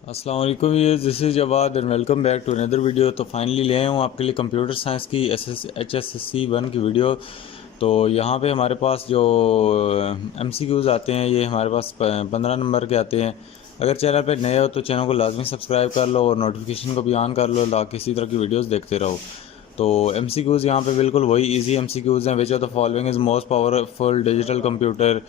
अस्सलाम वालेकुम, ये this is Jawad and welcome back to another video. तो फाइनली ले आया हूँ आपके लिए कंप्यूटर साइंस की HSSC 1 की वीडियो। तो यहाँ पे हमारे पास जो MCQs आते हैं ये हमारे पास 15 नंबर के आते हैं। अगर चैनल पे नए हो तो चैनल को लाजमी सब्सक्राइब कर लो और नोटिफिकेशन को भी ऑन कर लो ताकि इसी तरह की वीडियोस देखते रहो। तो MCQs यहाँ पे बिल्कुल वही इजी MCQs हैं। Which of the following is most powerful digital computer.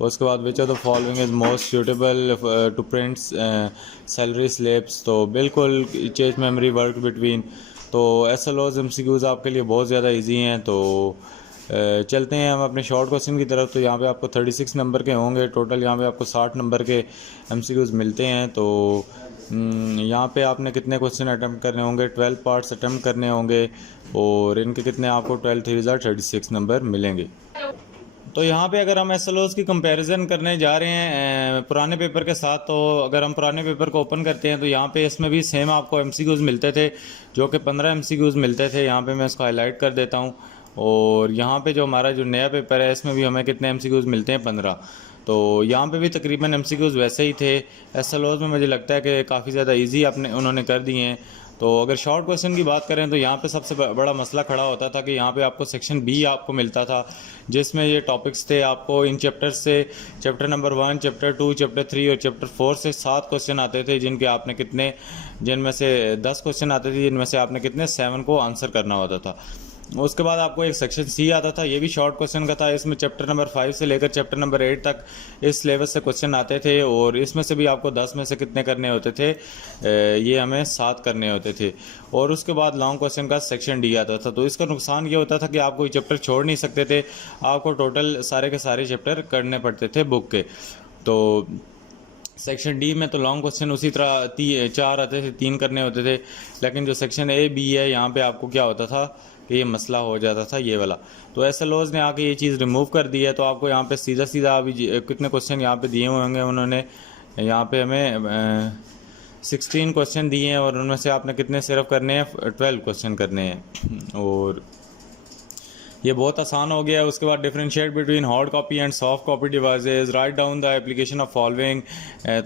उसके बाद which of the following is most suitable to print salary slips. तो बिल्कुल चेंज मेमोरी वर्क बिटवीन। तो SLOs MCQs आपके लिए बहुत ज़्यादा इजी हैं। तो चलते हैं हम अपने शॉर्ट क्वेश्चन की तरफ। तो यहाँ पे आपको 36 नंबर के होंगे टोटल। यहाँ पे आपको 60 नंबर के MCQs मिलते हैं। तो यहाँ पे आपने कितने क्वेश्चन अटैम्प्ट करने होंगे? 12 पार्ट्स अटैम्प्ट करने होंगे और इनके कितने आपको 12 3 36 नंबर मिलेंगे। तो यहाँ पे अगर हम SLOs की कंपैरिजन करने जा रहे हैं पुराने पेपर के साथ, तो अगर हम पुराने पेपर को ओपन करते हैं तो यहाँ पे इसमें भी सेम आपको MCQs मिलते थे, जो कि 15 MCQs मिलते थे। यहाँ पे मैं इसको हाईलाइट कर देता हूँ। और यहाँ पे जो हमारा जो नया पेपर है इसमें भी हमें कितने MCQs मिलते हैं? 15। तो यहाँ पे भी तकरीबन MCQs वैसे ही थे। SLOs में मुझे लगता है कि काफ़ी ज़्यादा ईजी अपने उन्होंने कर दिए हैं। तो अगर शॉर्ट क्वेश्चन की बात करें तो यहाँ पे सबसे बड़ा मसला खड़ा होता था कि यहाँ पे आपको सेक्शन B आपको मिलता था, जिसमें ये टॉपिक्स थे आपको इन चैप्टर से। चैप्टर नंबर 1, चैप्टर 2, चैप्टर 3 और चैप्टर 4 से 7 क्वेश्चन आते थे, जिनमें से 10 क्वेश्चन आते थे, जिनमें से आपने कितने 7 को आंसर करना होता था। उसके बाद आपको एक सेक्शन C आता था, ये भी शॉर्ट क्वेश्चन का था। इसमें चैप्टर नंबर 5 से लेकर चैप्टर नंबर 8 तक इस सिलेबस से क्वेश्चन आते थे और इसमें से भी आपको 10 में से कितने करने होते थे? ये हमें 7 करने होते थे। और उसके बाद लॉन्ग क्वेश्चन का सेक्शन D आता था। तो इसका नुकसान ये होता था कि आप कोई चैप्टर छोड़ नहीं सकते थे, आपको टोटल सारे के सारे चैप्टर करने पड़ते थे बुक के। तो सेक्शन D में तो लॉन्ग क्वेश्चन उसी तरह 4 आते थे, 3 करने होते थे। लेकिन जो सेक्शन A B है यहाँ पे आपको क्या होता था कि ये मसला हो जाता था ये वाला। तो SLOs ने आके ये चीज़ रिमूव कर दी है। तो आपको यहाँ पे सीधा सीधा अभी कितने क्वेश्चन यहाँ पे दिए हुए होंगे उन्होंने? यहाँ पे हमें 16 क्वेश्चन दिए हैं और उनमें से आपने कितने सिर्फ करने हैं? 12 क्वेश्चन करने हैं और ये बहुत आसान हो गया है। उसके बाद differentiate between hard copy and soft copy devices, write down the application of following.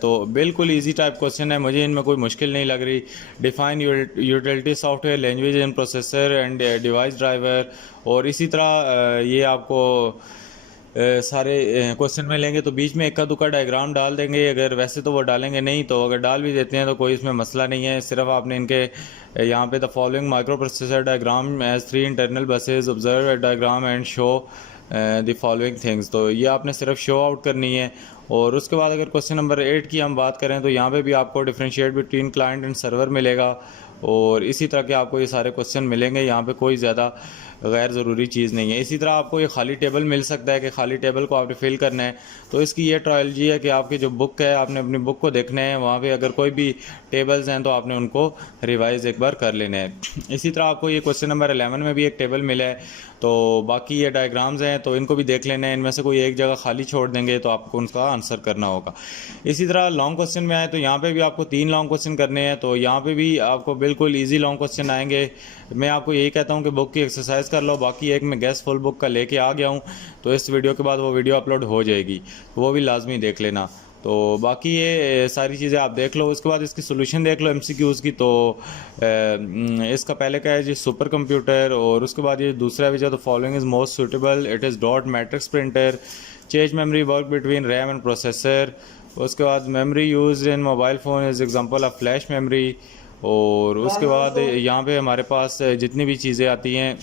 तो बिल्कुल इजी टाइप क्वेश्चन है, मुझे इनमें कोई मुश्किल नहीं लग रही। Define utility software language and processor and device driver. और इसी तरह ये आपको सारे क्वेश्चन में लेंगे तो बीच में इक्का दुक्का डायग्राम डाल देंगे। अगर वैसे तो वो डालेंगे नहीं, तो अगर डाल भी देते हैं तो कोई इसमें मसला नहीं है। सिर्फ आपने इनके यहाँ पे the following microprocessor diagram has 3 internal buses observe diagram and show the following things. तो ये आपने सिर्फ शो आउट करनी है। और उसके बाद अगर क्वेश्चन नंबर 8 की हम बात करें तो यहाँ पे भी आपको differentiate between client and server मिलेगा और इसी तरह के आपको ये सारे क्वेश्चन मिलेंगे। यहाँ पे कोई ज़्यादा गैर ज़रूरी चीज़ नहीं है। इसी तरह आपको ये खाली टेबल मिल सकता है कि खाली टेबल को आपने फिल करना है। तो इसकी ये ट्रायलजी है कि आपकी जो बुक है आपने अपनी बुक को देखना है, वहाँ पे अगर कोई भी टेबल्स हैं तो आपने उनको रिवाइज एक बार कर लेना है। इसी तरह आपको ये क्वेश्चन नंबर 11 में भी एक टेबल मिला है। तो बाकी ये डायग्राम्स हैं तो इनको भी देख लेना है। इनमें से कोई एक जगह खाली छोड़ देंगे तो आपको उनका आंसर करना होगा। इसी तरह लॉन्ग क्वेश्चन में आए तो यहाँ पे भी आपको 3 लॉन्ग क्वेश्चन करने हैं। तो यहाँ पे भी आपको बिल्कुल इजी लॉन्ग क्वेश्चन आएंगे। मैं आपको यही कहता हूँ कि बुक की एक्सरसाइज कर लो। बाकी एक मैं गैस फुल बुक का लेके आ गया हूँ, तो इस वीडियो के बाद वो वीडियो अपलोड हो जाएगी, तो वो भी लाजमी देख लेना। तो बाकी ये सारी चीज़ें आप देख लो। उसके बाद इसकी सोल्यूशन देख लो MCQs की। तो इसका पहले का है जी सुपर कंप्यूटर, और उसके बाद ये दूसरा है तो following is most suitable, it is dot matrix printer, change memory work between RAM and processor. उसके बाद memory use in mobile phone is example of flash memory. और उसके बाद यहाँ पे हमारे पास जितनी भी चीज़ें आती हैं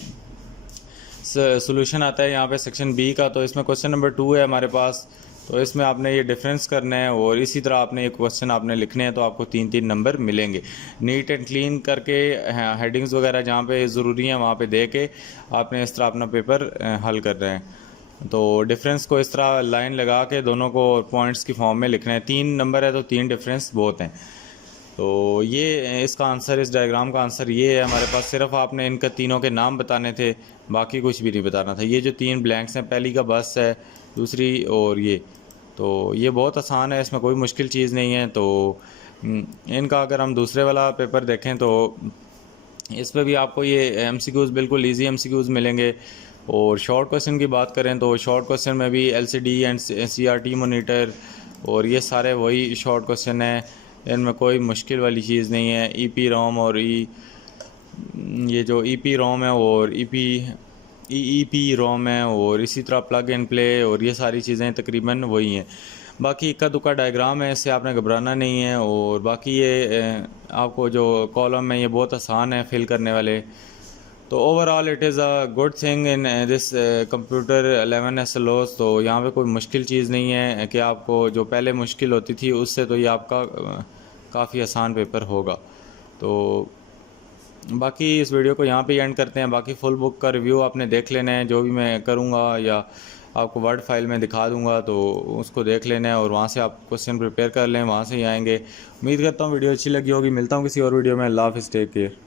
सोल्यूशन आता है यहाँ पे सेक्शन B का। तो इसमें क्वेश्चन नंबर 2 है हमारे पास। तो इसमें आपने ये डिफरेंस करना है और इसी तरह आपने ये क्वेश्चन आपने लिखने हैं। तो आपको 3-3 नंबर मिलेंगे। नीट एंड क्लीन करके हेडिंग्स वगैरह जहाँ पे ज़रूरी हैं वहाँ पे दे के आपने इस तरह अपना पेपर हल कर रहे हैं। तो डिफरेंस को इस तरह लाइन लगा के दोनों को पॉइंट्स की फॉर्म में लिखना है। 3 नंबर है तो 3 डिफरेंस बहुत हैं। तो ये इसका आंसर, इस डायग्राम का आंसर ये है हमारे पास। सिर्फ आपने इनका तीनों के नाम बताने थे, बाकी कुछ भी नहीं बताना था। ये जो 3 ब्लैंक्स हैं, पहली का बस है, दूसरी और ये, तो ये बहुत आसान है, इसमें कोई मुश्किल चीज़ नहीं है। तो इनका अगर हम दूसरे वाला पेपर देखें तो इस पर भी आपको ये MCQs बिल्कुल ईजी MCQs मिलेंगे। और शॉर्ट क्वेश्चन की बात करें तो शॉर्ट क्वेश्चन में भी LCD एंड CRT मोनीटर और ये सारे वही शॉर्ट क्वेश्चन हैं। इनमें कोई मुश्किल वाली चीज़ नहीं है। ईपी रोम और ये जो ईपी रोम है और ईपी रोम है और इसी तरह प्लग एंड प्ले और ये सारी चीज़ें तकरीबन वही हैं। बाकी इक्का दुक्का डायग्राम है, इससे आपने घबराना नहीं है। और बाकी ये आपको जो कॉलम है ये बहुत आसान है फिल करने वाले। तो overall it is a good thing in this computer 11 SLOs। तो यहाँ पे कोई मुश्किल चीज़ नहीं है कि आपको जो पहले मुश्किल होती थी उससे तो ये आपका काफ़ी आसान पेपर होगा। तो बाकी इस वीडियो को यहाँ पे एंड करते हैं। बाकी फुल बुक का रिव्यू आपने देख लेना है, जो भी मैं करूँगा या आपको वर्ड फाइल में दिखा दूँगा तो उसको देख लेना है और वहाँ से आप क्वेश्चन प्रिपेयर कर लें, वहाँ से ही आएंगे। उम्मीद करता हूँ वीडियो अच्छी लगी होगी। मिलता हूँ किसी और वीडियो में। अल्लाह हाफ़िज़, टेक केयर।